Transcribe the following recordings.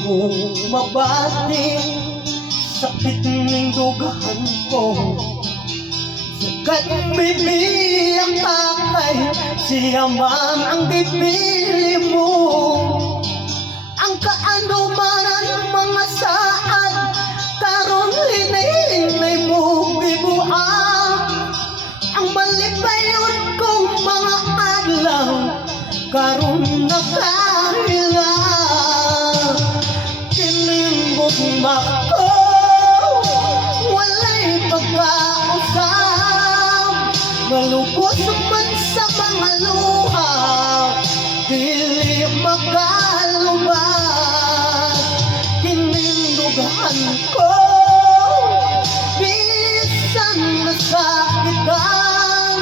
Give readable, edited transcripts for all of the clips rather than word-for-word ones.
ko mabati, sakit ng dugahan ko. Sugat bibiyang takay, siya man ang bibili mo. Ang kaanuman ang mga saad, karon hinay mo bibuang. Ang malipayon kong mga adlaw, karon nakahila. Kinimbog mako, walay pagkausap, malubos man sa mga luha, dili makalubad. Kinindugan ko, bisan nasakitan,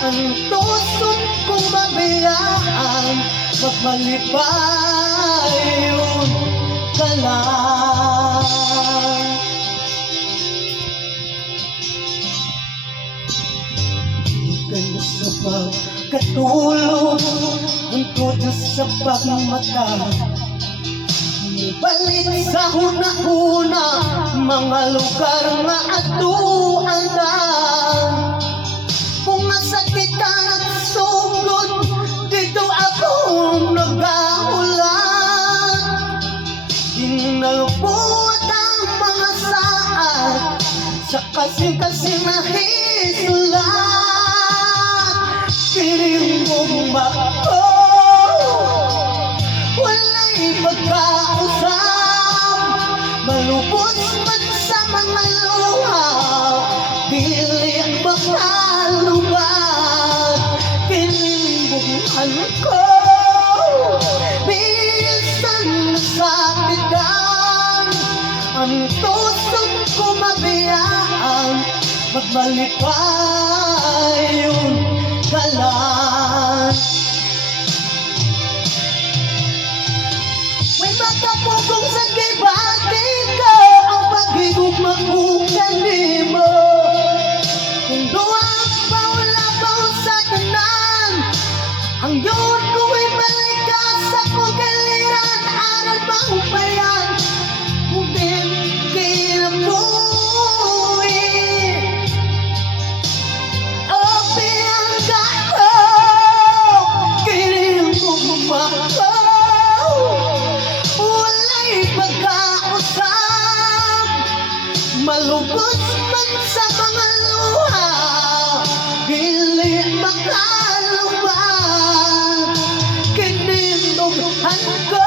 ang tusok kong mabiyaan, magmalipayon ka lang. Ikan sa pagkatulog, hangtod sa pagmata, ibalik sa huna-huna, mga lugar nga atuan na. Kung masakitan at sugod, dito ako nag-aulan. Dinalpot ang mga saad, sa kasing-kasing na hisulat. Kinimbog mako, walay pagkausap, malubos man sa mga luha, dili makalubad. Kinimbughan ko, bisan nasakitan, ang tusok ko mabiyaan, magmalipayon ka lang. May makapugong sa gibati ka, ang paghigugma kong kanimo. Kung duwag paulabaw sa tanan, ang yun ko'y balikas sa kong kaliran, aral mahupayan, kung din kinabuhi. O pinangga ko, kinimbog mako, walay pagkausap, malubos man sa mga luha, dili makalubad. Kinindughan ko,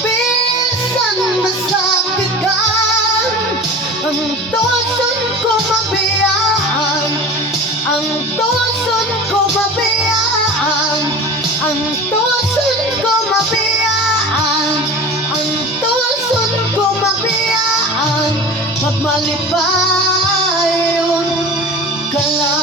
bisan nasakitan, ang tuson ko mabiyaan, ang tuson ko mabiyaan, ang tuson ko mabiyaan, ang tuson ko mabiyaan, magmalipayon ka lang.